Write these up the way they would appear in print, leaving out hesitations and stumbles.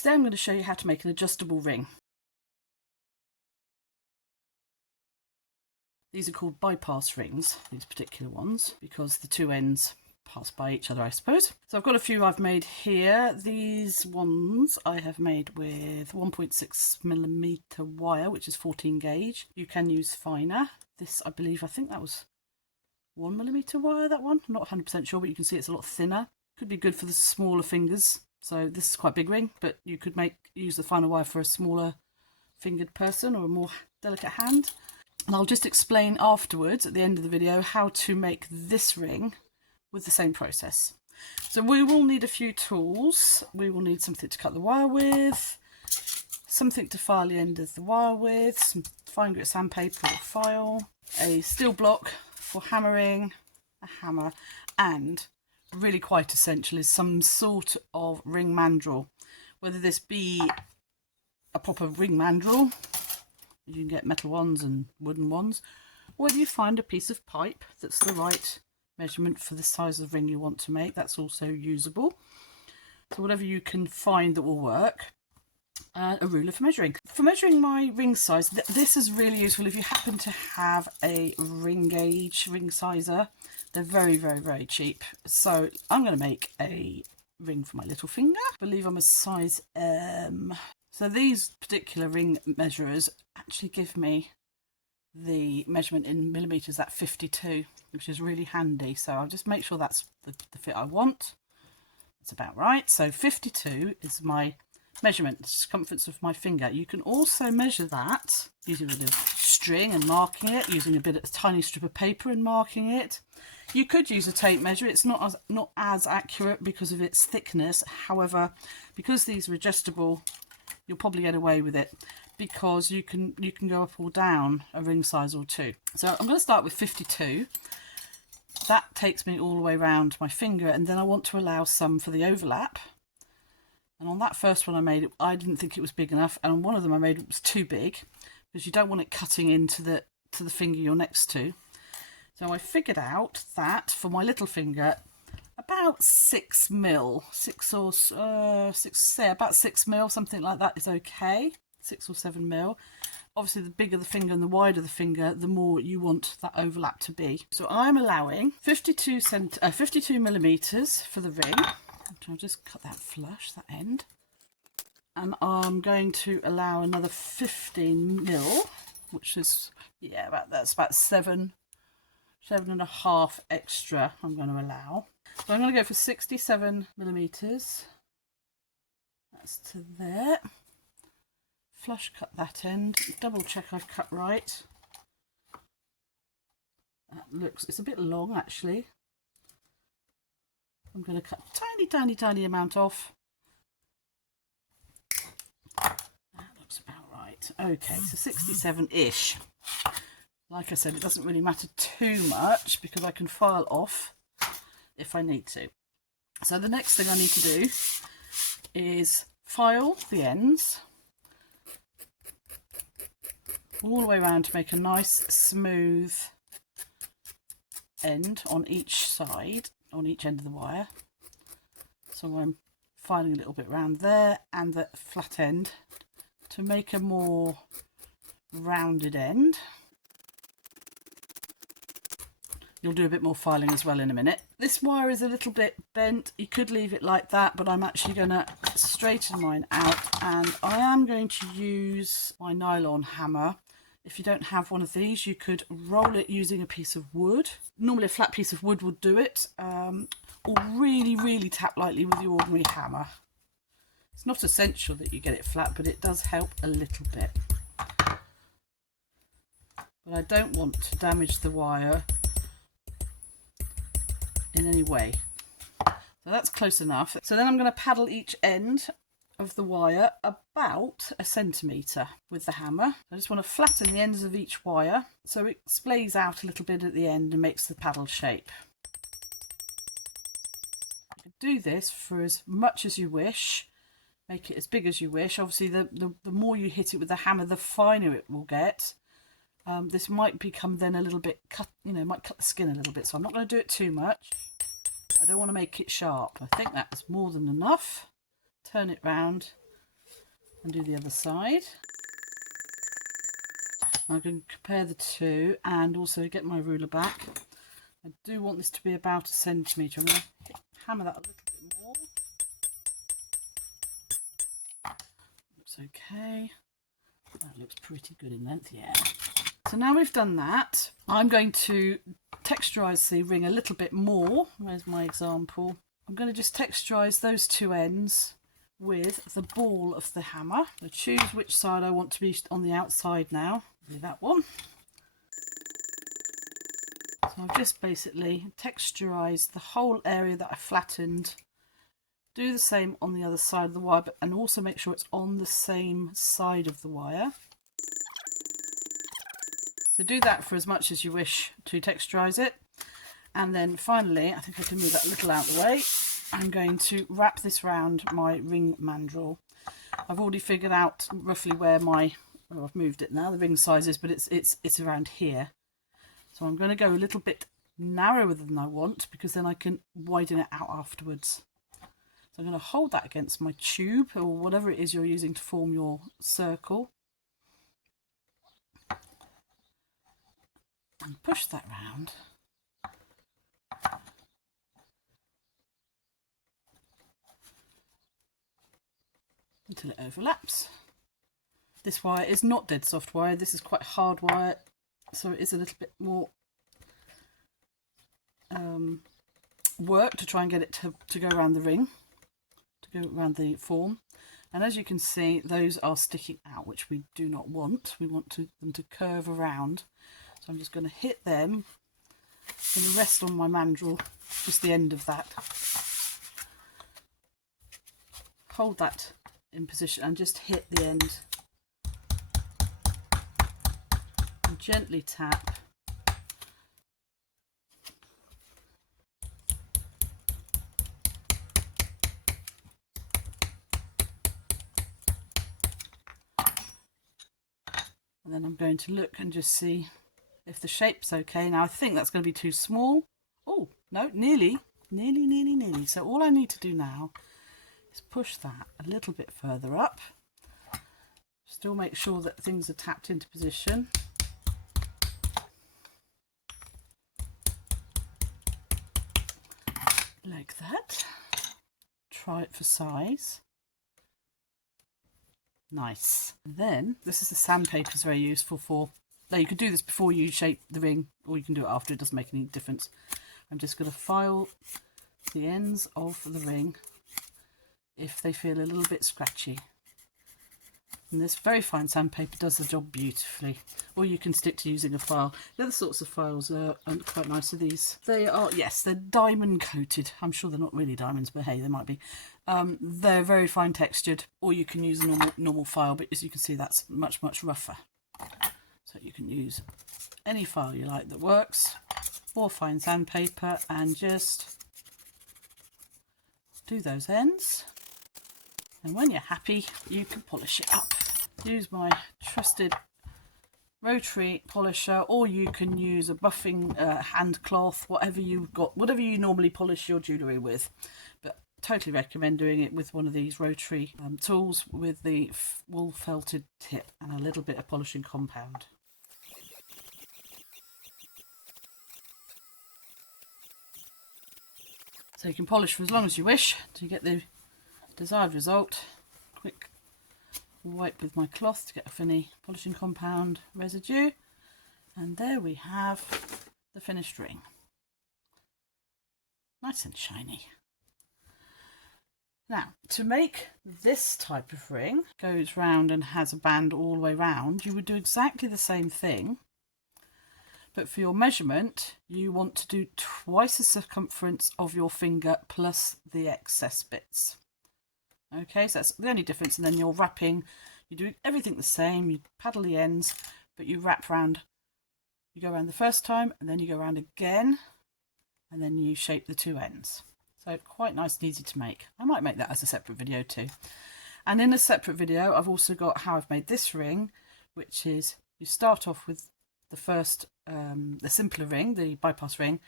Today I'm going to show you how to make an adjustable ring. These are called bypass rings, these particular ones, because the two ends pass by each other, I suppose. So I've got a few I've made here. These ones I have made with 1.6mm wire, which is 14 gauge. You can use finer. This, I think that was 1mm wire, that one. I'm not 100% sure, but you can see it's a lot thinner. Could be good for the smaller fingers. So this is quite a big ring, but you could use the finer wire for a smaller fingered person or a more delicate hand. And I'll just explain afterwards at the end of the video how to make this ring with the same process. So we will need a few tools. We will need something to cut the wire with, something to file the end of the wire with, some fine grit sandpaper or file, a steel block for hammering, a hammer, and really quite essential is some sort of ring mandrel, whether this be a proper ring mandrel, you can get metal ones and wooden ones, or whether you find a piece of pipe that's the right measurement for the size of ring you want to make, that's also usable. So whatever you can find that will work. And a ruler for measuring. For measuring my ring size, this is really useful if you happen to have a ring gauge, ring sizer. They're very, very, very cheap. So I'm going to make a ring for my little finger. I believe I'm a size M. So these particular ring measurers actually give me the measurement in millimeters at 52, which is really handy. So I'll just make sure that's the fit I want. It's about right. So 52 is my measurement, the circumference of my finger. You can also measure that using a bit of string and marking it, using a tiny strip of paper and marking it. You could use a tape measure. It's not as accurate because of its thickness. However, because these are adjustable, you'll probably get away with it because you can go up or down a ring size or two. So I'm going to start with 52. That takes me all the way around my finger, and then I want to allow some for the overlap. And on that first one I made, I didn't think it was big enough, and on one of them I made it was too big because you don't want it cutting into the finger you're next to. So I figured out that for my little finger, about 6 mil, about 6 mil, something like that is okay. 6 or 7 mil. Obviously, the bigger the finger and the wider the finger, the more you want that overlap to be. So I'm allowing 52 millimeters for the ring. I'll just cut that flush, that end. And I'm going to allow another 15 mil, which is, yeah, that's about 7.5 extra I'm going to allow. So I'm going to go for 67 millimeters. That's to there. Flush cut that end. Double check I've cut right. It's a bit long actually. I'm going to cut a tiny amount off. That looks about right. Okay, so 67-ish. Like I said, it doesn't really matter too much because I can file off if I need to. So the next thing I need to do is file the ends all the way around to make a nice smooth end on each side, on each end of the wire. So I'm filing a little bit around there and the flat end to make a more rounded end. You'll do a bit more filing as well in a minute. This wire is a little bit bent. You could leave it like that, but I'm actually going to straighten mine out, and I am going to use my nylon hammer. If you don't have one of these, you could roll it using a piece of wood. Normally a flat piece of wood would do it, or really tap lightly with the ordinary hammer. It's not essential that you get it flat, but it does help a little bit. But I don't want to damage the wire in any way. So that's close enough. So then I'm going to paddle each end of the wire about 1 centimetre with the hammer. I just want to flatten the ends of each wire so it splays out a little bit at the end and makes the paddle shape. You can do this for as much as you wish, make it as big as you wish. Obviously the more you hit it with the hammer, the finer it will get. This might become then a little bit cut, might cut the skin a little bit, so I'm not going to do it too much. I don't want to make it sharp. I think that's more than enough. Turn it round and do the other side. I can compare the two and also get my ruler back. I do want this to be about 1 centimetre. I'm going to hammer that a little bit more. Looks okay. That looks pretty good in length, yeah. So now we've done that, I'm going to texturise the ring a little bit more. Where's my example? I'm going to just texturise those two ends with the ball of the hammer. So choose which side I want to be on the outside now. Do that one. So I've just basically texturised the whole area that I flattened. Do the same on the other side of the wire, and also make sure it's on the same side of the wire. So do that for as much as you wish to texturise it. And then finally, I think I can move that a little out of the way. I'm going to wrap this round my ring mandrel. I've already figured out roughly where my, well, I've moved it now, the ring size is, but it's around here. So I'm going to go a little bit narrower than I want, because then I can widen it out afterwards. So I'm going to hold that against my tube or whatever it is you're using to form your circle. And push that round. Until it overlaps. This wire is not dead soft wire, this is quite hard wire, so it is a little bit more work to try and get it to go around the ring, to go around the form. And as you can see, those are sticking out, which we do not want. We want them to curve around. So I'm just going to hit them and rest on my mandrel, just the end of that. Hold that in position and just hit the end. And gently tap. And then I'm going to look and just see if the shape's okay. Now I think that's going to be too small. Oh, no, nearly. So all I need to do now is push that a little bit further up. Still make sure that things are tapped into position. Like that. Try it for size. Nice. And then this is the sandpaper, is very useful for. Now you could do this before you shape the ring, or you can do it after. It doesn't make any difference. I'm just going to file the ends of the ring if they feel a little bit scratchy. And this very fine sandpaper does the job beautifully. Or you can stick to using a file. The other sorts of files are quite nice. Are these? They are, yes, they're diamond coated. I'm sure they're not really diamonds, but hey, they might be. They're very fine textured. Or you can use a normal file, but as you can see, that's much rougher. So you can use any file you like that works, or fine sandpaper, and just do those ends. And when you're happy, you can polish it up. Use my trusted rotary polisher, or you can use a buffing hand cloth, whatever you've got, whatever you normally polish your jewellery with. But totally recommend doing it with one of these rotary tools with the wool felted tip and a little bit of polishing compound. So you can polish for as long as you wish to get the desired result. Quick wipe with my cloth to get off any polishing compound residue, and there we have the finished ring. Nice and shiny. Now, to make this type of ring, goes round and has a band all the way round, you would do exactly the same thing, but for your measurement you want to do twice the circumference of your finger plus the excess bits. Okay, so that's the only difference. And then you're wrapping, you do everything the same, you paddle the ends, but you wrap round, you go around the first time, and then you go around again, and then you shape the two ends. So quite nice and easy to make. I might make that as a separate video too. And in a separate video, I've also got how I've made this ring, which is you start off with the first, the simpler ring, the bypass ring,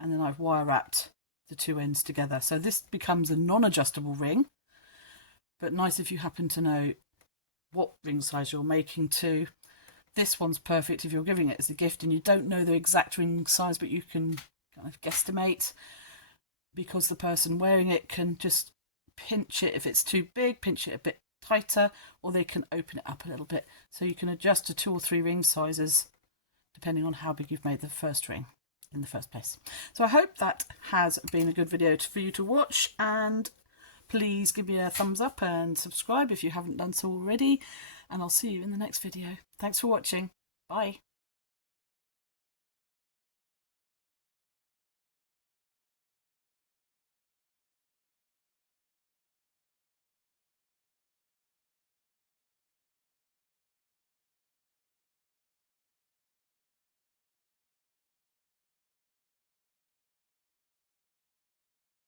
and then I've wire wrapped the two ends together. So this becomes a non-adjustable ring. But nice if you happen to know what ring size you're making to. This one's perfect if you're giving it as a gift and you don't know the exact ring size, but you can kind of guesstimate, because the person wearing it can just pinch it if it's too big, pinch it a bit tighter, or they can open it up a little bit. So you can adjust to 2 or 3 ring sizes depending on how big you've made the first ring in the first place. So I hope that has been a good video for you to watch, and please give me a thumbs up and subscribe if you haven't done so already, and I'll see you in the next video. Thanks for watching. Bye.